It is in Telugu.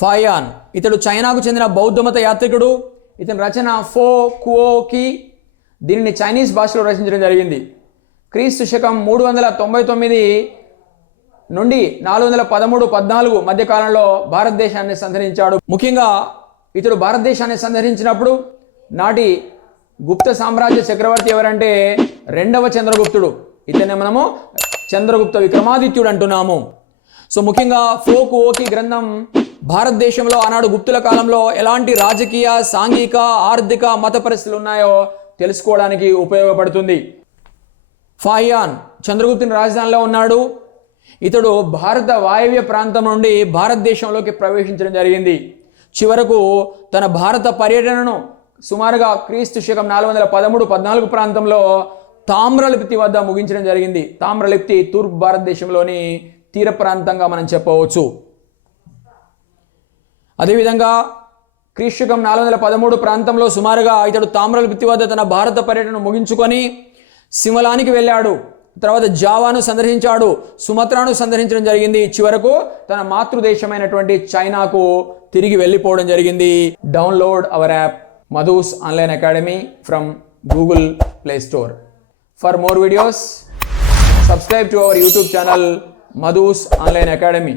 ఫాయాన్. ఇతడు చైనాకు చెందిన బౌద్ధమత యాత్రికుడు. ఇతని రచన ఫో కుఓకి దీనిని చైనీస్ భాషలో రచించడం జరిగింది. క్రీస్తు శకం మూడు వందల తొంభై తొమ్మిది నుండి నాలుగు వందల పదమూడు పద్నాలుగు మధ్య కాలంలో భారతదేశాన్ని సందర్శించాడు ముఖ్యంగా ఇతడు భారతదేశాన్ని సందర్శించినప్పుడు నాటి గుప్త సామ్రాజ్య చక్రవర్తి ఎవరంటే రెండవ చంద్రగుప్తుడు. ఇతనే మనము చంద్రగుప్త విక్రమాదిత్యుడు అంటున్నాము. సో ముఖ్యంగా ఫోక్ ఓకి గ్రంథం భారతదేశంలో ఆనాడు గుప్తుల కాలంలో ఎలాంటి రాజకీయ సాంఘిక ఆర్థిక మత పరిస్థితులు ఉన్నాయో తెలుసుకోవడానికి ఉపయోగపడుతుంది. ఫాహియాన్ చంద్రగుప్తుని రాజధానిలో ఉన్నాడు. ఇతడు భారత వాయవ్య ప్రాంతం నుండి భారతదేశంలోకి ప్రవేశించడం జరిగింది. చివరకు తన భారత పర్యటనను సుమారుగా క్రీస్తు శకం నాలుగు వందల పదమూడు పద్నాలుగు ప్రాంతంలో తామ్రలిప్తి వద్ద ముగించడం జరిగింది. తామ్రలిప్తి తూర్పు భారతదేశంలోని తీర ప్రాంతంగా మనం చెప్పవచ్చు. అదేవిధంగా క్రీశకం నాలుగు వందల పదమూడు ప్రాంతంలో సుమారుగా ఇతడు తామ్రలిప్తి వద్ద తన భారత పర్యటన ముగించుకొని సిమలానికి వెళ్ళాడు. తర్వాత జావాను సందర్శించాడు. సుమత్రాను సందర్శించడం జరిగింది. చివరకు తన మాతృదేశమైనటువంటి చైనాకు తిరిగి వెళ్ళిపోవడం జరిగింది. Download our app Madhu's online academy from Google play store. For more videos subscribe to our YouTube channel Madhu's online academy.